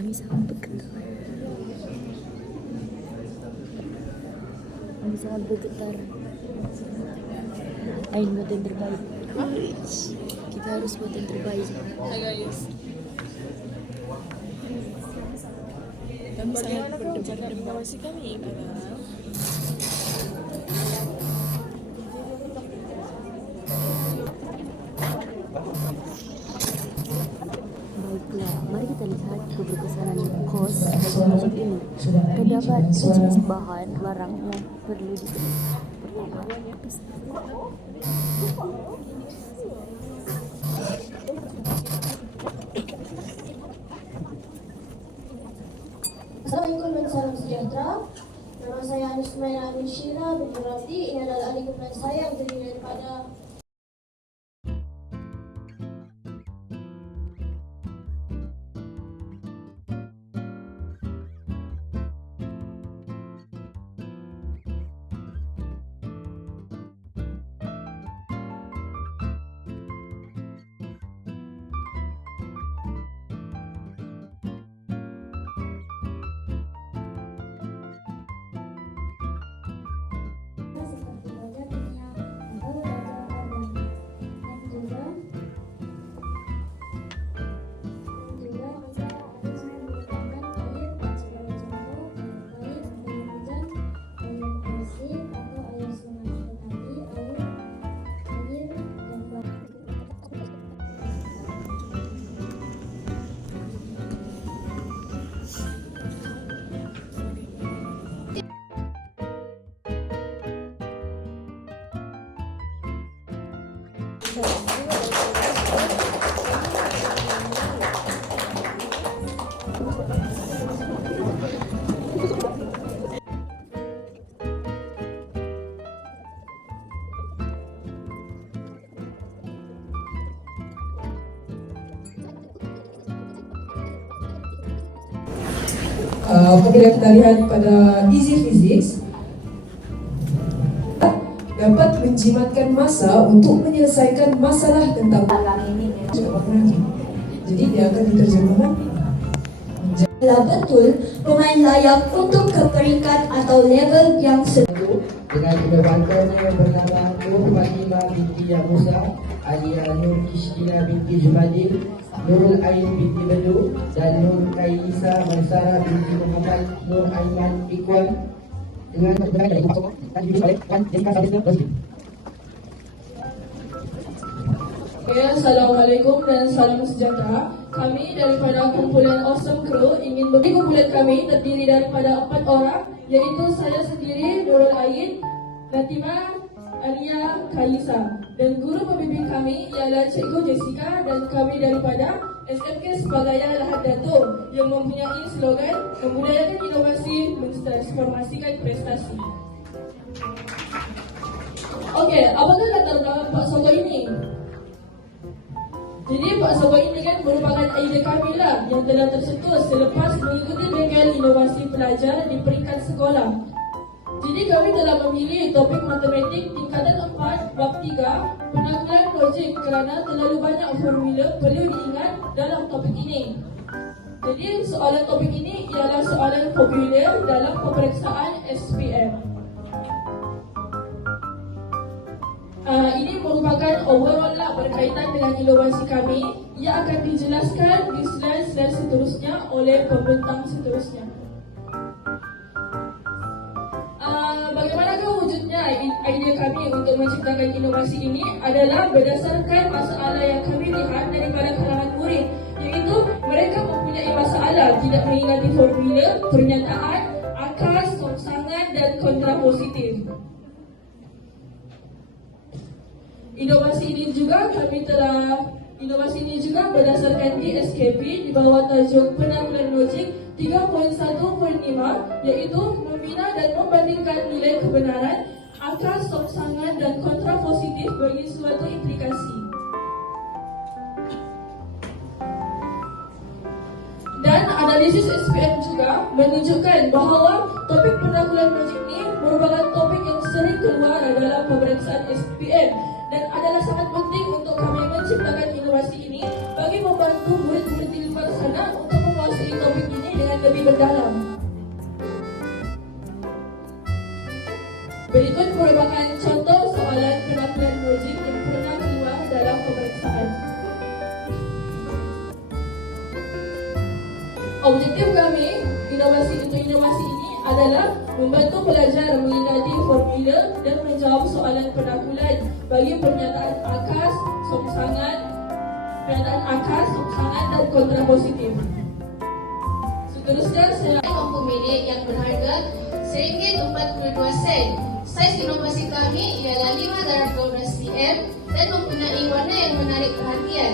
Kami sangat bergetar. Kami sangat bergetar. Ain buat yang terbaik. Kita harus buat yang terbaik. Guys, kami sangat berdebar inovasi kami karena Baiklah, mari kita lihat keberkesanan kos projek ini. Terdapat sejenis bahan barang yang perlu dibeli. Pertama, Assalamualaikum dan salam sejahtera. Nama saya Anismaina Aminshira binti Rafdi. Ini adalah adik kumpulan saya yang terdiri daripada seperti belajar dunia, atau belajar agama, dan juga kita harus menggunakan air dan segala contoh air hujan, air bersih atau air sungai, tetapi air dan batu. Apabila kita lihat pada Easy Physics dapat menjimatkan massa untuk menyelesaikan masalah tentang jadi dia akan diterjemahkan Betul, pemain layak untuk ke peringkat atau level yang dengan inovatornya bernama Nur Fatimah binti Yamusa, Alia Nur Kishkina binti Jumadil, Nurul Ain binti Bedu, dan Nur Kaisa Mansara binti Muhammad Nur Aiman Ikhwan dengan berbagai dari Kosong dan dibimbing oleh Puan Jessica Sabrisno Rosli. Assalamualaikum dan salam sejahtera. Kami daripada kumpulan Awesome Crew ingin bagi kumpulan kami terdiri daripada 4 orang, yaitu saya sendiri, Nurul Ain, Natima, Alia, Kalisa, dan guru pembimbing kami ialah Cikgu Jessica, dan kami daripada SMK Sebagaya Lahad Dato' yang mempunyai slogan membudayakan inovasi, mentransformasikan prestasi. Okey, apakah latar belakang Pak Sogo ini? Jadi Pak Sogo ini kan merupakan idea kami lah yang telah tercetus selepas mengikuti bengkel inovasi pelajar di peringkat sekolah. Jadi kami telah memilih topik matematik tingkatan 4 bab 3 penanggulangan logik kerana terlalu banyak formula perlu diingat dalam topik ini. Jadi soalan topik ini ialah soalan popular dalam peperiksaan SPM. Ini merupakan overall lah berkaitan dengan inovasi kami yang akan dijelaskan di slide-slide seterusnya oleh pembentang seterusnya. Bagaimanakah wujudnya idea kami untuk menciptakan inovasi ini adalah berdasarkan masalah yang kami lihat daripada kalangan murid, iaitu mereka mempunyai masalah tidak mengingati formula, pernyataan, akar, songsangan dan kontrapositif. Inovasi ini juga berdasarkan DSKP di bawah tajuk penanggulangan logik 3.1.5, iaitu membina dan membandingkan nilai kebenaran, akar, songsangan dan kontrapositif bagi suatu implikasi. Dan analisis SPM juga menunjukkan bahawa topik penanggulangan logik ini merupakan topik yang sering keluar dalam pemeriksaan SPM dan adalah sangat penting untuk kami menciptakan inovasi ini bagi membantu murid-murid di luar sana untuk menguasai topik ini. mendalam. Berikut merupakan contoh soalan penampilan logik yang pernah keluar dalam pemeriksaan. Objektif kami untuk inovasi ini adalah membantu pelajar mengingati formula dan menjawab soalan penaklukan bagi pernyataan akas, songsangan, dan kontrapositif. Seterusnya saya Mampu milik yang berharga RM1.42. Saiz inovasi kami ialah 5x12 cm dan mempunyai warna yang menarik perhatian.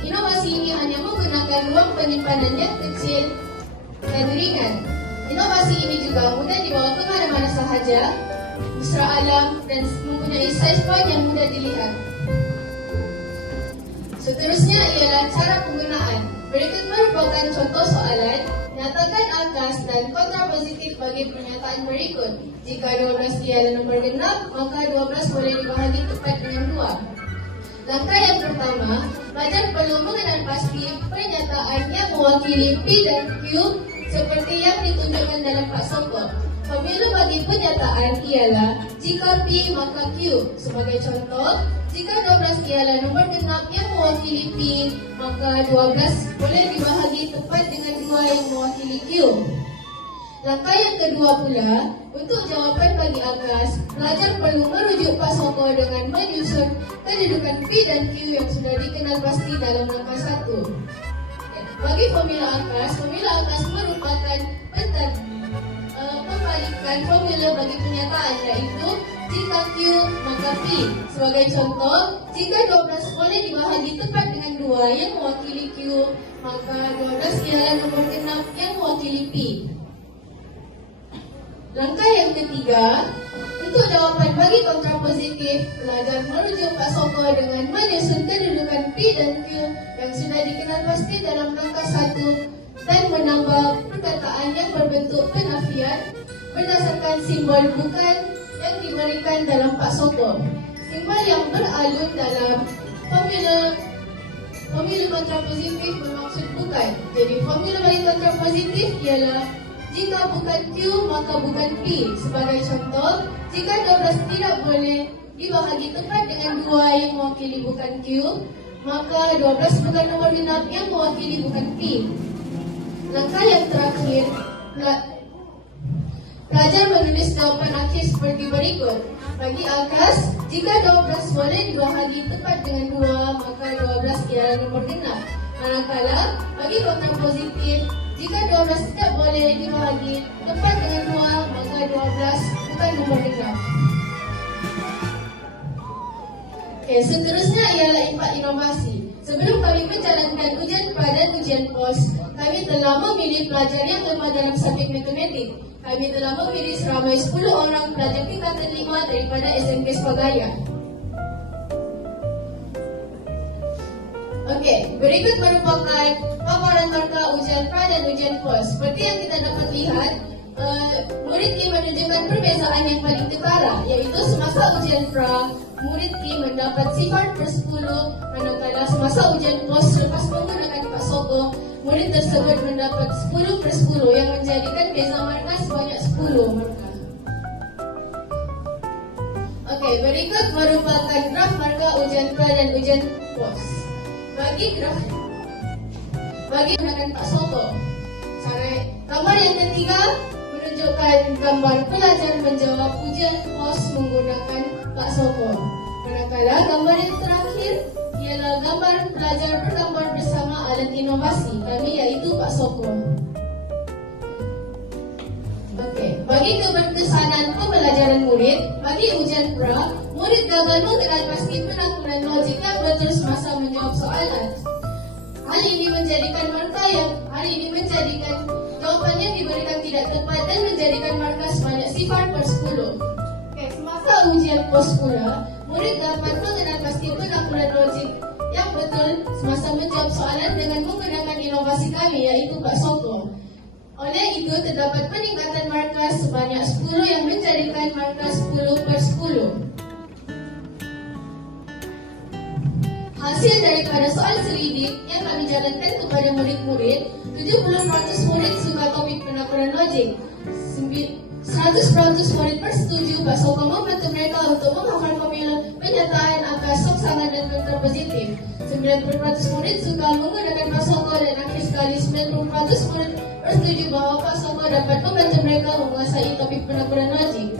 Inovasi ini hanya menggunakan ruang penyimpanan yang kecil dan ringan. Inovasi ini juga mudah dibawa ke mana-mana sahaja, mesra alam dan mempunyai saiz font yang mudah dilihat. Seterusnya ialah cara penggunaan. Berikut merupakan contoh soalan. Nyatakan akas dan kontrapositif bagi pernyataan berikut. Jika 12 ialah nombor genap, maka 12 boleh dibahagi tepat dengan 2. Langkah yang pertama, pelajar perlu mengenal pasti pernyataan yang mewakili P dan Q seperti yang ditunjukkan dalam Pak Soko. Formula bagi pernyataan ialah jika P maka Q. Sebagai contoh, jika 12 ialah nombor genap yang mewakili P, maka 12 boleh dibahagi tepat dengan 2 yang mewakili Q. Langkah yang kedua pula, untuk jawapan bagi akas, pelajar perlu merujuk Pak Soko dengan menyusun kedudukan P dan Q yang sudah dikenal pasti dalam langkah 1. Bagi formula akas merupakan pembalikan formula bagi pernyataan, iaitu jika Q maka P. Sebagai contoh, jika 12 boleh dibahagi tepat dengan 2 yang mewakili Q, maka 12 ialah nombor genap yang mewakili P. Langkah yang ketiga, untuk jawapan bagi kontrapositif, pelajar merujuk Pak Soko dengan menyusun kedudukan P dan Q yang sudah dikenal pasti dalam langkah 1 dan menambah perkataan yang berbentuk penafian berdasarkan simbol bukan yang diberikan dalam Pak Soko. Simbol yang beralun dalam formula kontrapositif bermaksud bukan. Jadi formula bagi kontrapositif ialah jika bukan Q maka bukan P. Sebagai contoh, jika 12 tidak boleh dibahagi tepat dengan 2 yang mewakili bukan Q, maka 12 bukan nomor genap yang mewakili bukan P. Langkah yang terakhir, pelajar menulis jawapan akhir seperti berikut. Bagi akas, jika 12 boleh dibahagi tepat dengan 2, maka 12 ialah nomor genap. Manakala, bagi kontrapositif, jika 12 tidak boleh dibahagi tepat dengan 2, maka 12 bukan nomor genap. Seterusnya ialah impak inovasi. Sebelum kami menjalankan ujian pra dan ujian pos, kami telah memilih pelajar yang lemah dalam subjek matematik. Kami telah memilih seramai 10 orang pelajar tingkatan 5 daripada SMK Sepagaya. Berikut merupakan paparan markah ujian pra dan ujian pos. Seperti yang kita dapat lihat, murid Ki menunjukkan perbezaan yang paling ketara, iaitu semasa ujian pra, murid Ki mendapat sifar per 10, manakala semasa ujian pos selepas menggunakan Pak Soko, murid tersebut mendapat 10 per 10 yang menjadikan beza markah sebanyak 10 markah. Berikut merupakan graf markah ujian pra dan ujian pos. Bagi menggunakan Pak Soko. Gambar yang ketiga menunjukkan gambar pelajar menjawab ujian pos menggunakan Pak Soko. Manakala gambar yang terakhir ialah gambar pelajar bergambar bersama alat inovasi kami, yaitu Pak Soko. Bagi keberkesanan pembelajaran murid, bagi ujian pra, murid gagal mengenal pasti penaklukan logik yang betul semasa menjawab soalan. Hal ini menjadikan jawapan yang diberikan tidak tepat dan menjadikan markah sebanyak sifar per 10. Semasa ujian pos pula, murid dapat mengenal pasti penaklukan logik yang betul semasa menjawab soalan dengan menggunakan inovasi kami, yaitu Pak Soko. Oleh itu, terdapat peningkatan markah sebanyak 10 yang menjadikan markah 10 per 10. Hasil daripada soal selidik yang kami jalankan kepada murid-murid, 70% murid suka topik penakuran logik. 100% murid bersetuju Pak Soko membantu mereka untuk menghafal formula penyataan angka stok sangat dan kontra positif. 90% murid suka menggunakan Pak Soko dan akhir sekali 90% murid bersetuju bahwa Pak Soko dapat membantu mereka menguasai topik penakuran logik.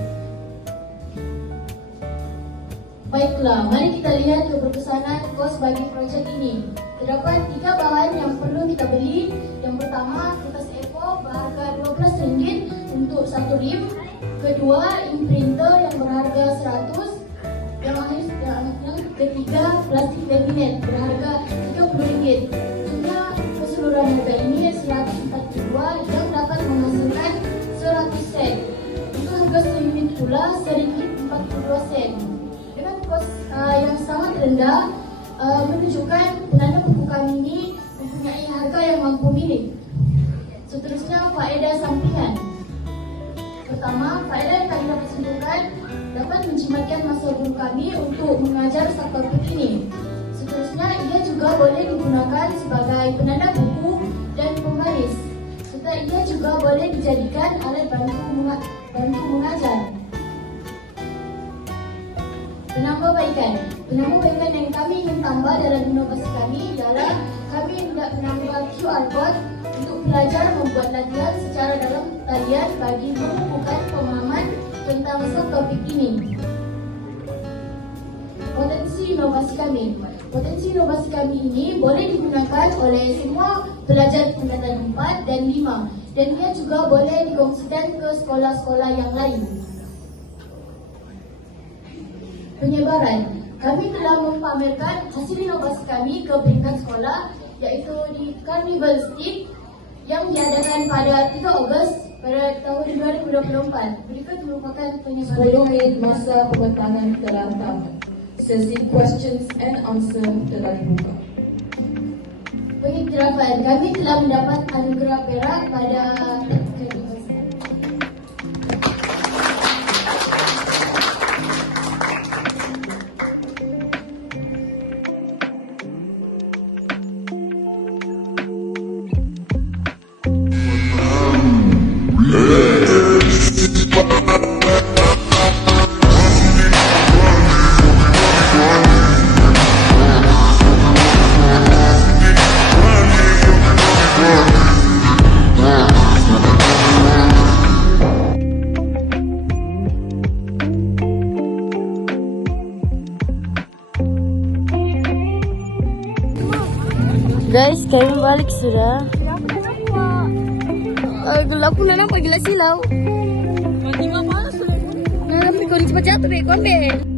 Baiklah, mari kita lihat keberkesanan kos bagi projek ini. Terdapat 3 bahan yang perlu kita beli. Yang pertama, kertas A4 berharga RM12 untuk 1 rim. Kedua, ink printer yang berharga 100. Yang ketiga, plastik laminate berharga RM30. Jumlah keseluruhan harga ini 142 yang dapat menghasilkan 100 sen. Untuk harga seunit pula RM1.42. Dengan kos yang sangat rendah menunjukkan penanda buku kami ini mempunyai harga yang mampu milik. Seterusnya, faedah sampingan. Pertama, faedah yang kami dapat simpulkan dapat menjimatkan masa guru kami untuk mengajar subtopik ini. Seterusnya, ia juga boleh digunakan sebagai penanda buku dan pembaris. Serta ia juga boleh dijadikan alat bantu mengajar. Penambahbaikan yang kami ingin tambah dalam inovasi kami ialah kami hendak menambah QR code untuk pelajar membuat latihan secara dalam talian bagi menumbuhkan pemahaman tentang subtopik ini. Potensi inovasi kami ini boleh digunakan oleh semua pelajar tingkatan 4 dan 5 dan ia juga boleh dikongsikan ke sekolah-sekolah yang lain. Penyebaran. Kami telah mempamerkan hasil inovasi kami ke peringkat sekolah iaitu di Carnival Stick yang diadakan pada 3 Ogos pada tahun 2024. Berikut merupakan penyebaran. 10 menit masa pembentangan telah tamat. Sesi questions and answer telah dibuka. Pengiktirafan. Kami telah mendapat anugerah perak pada Guys, kami balik sudah. Gelap pun nampak gila silau. Mati mama sudah. Nah, tapi kau cepat jatuh deh, konde.